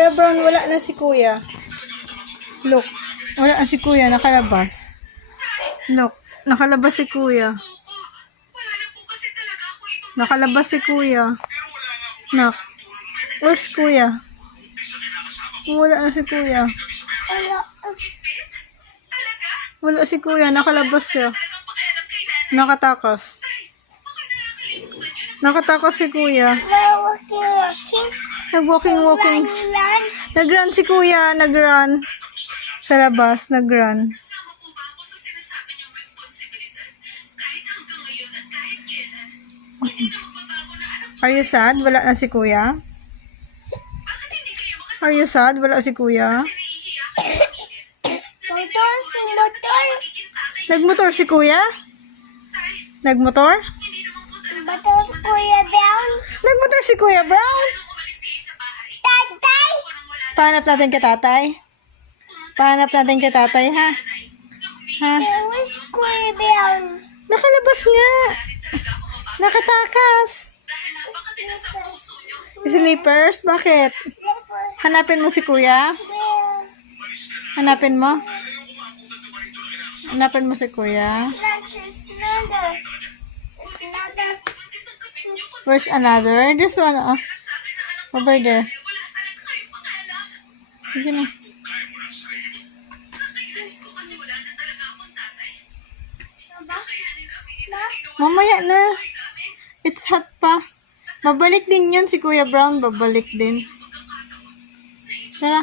Kuya Brown, wala na si Kuya. Look, wala na si Kuya, nakalabas. Look, nakalabas si Kuya. Nakalabas si Kuya. Nak, where's Kuya? Wala na si Kuya. Wala si Kuya, nakalabas siya. Nakatakas. Nakatakas si Kuya. Nag-walking. Nag-run si Kuya, nag-run. Sa labas, nag-run. Are you sad? Wala na si Kuya? Are you sad? Wala si Kuya? Nagmotor si Kuya? Nagmotor? Nagmotor si Kuya Brown? Tatay! Pahanap natin kay tatay? Pahanap natin kay tatay, ha? Ha? Where's Kuya Brown? Nakalabas nga. Nakatakas. Slippers? Bakit? Hanapin mo si Kuya? Hanapin mo? Hanapin mo si Kuya? Where's another? There's one, oh. Over there. Sige na. Mamaya na. It's hot pa. Babalik din yun si Kuya Brown. Babalik din. Tara.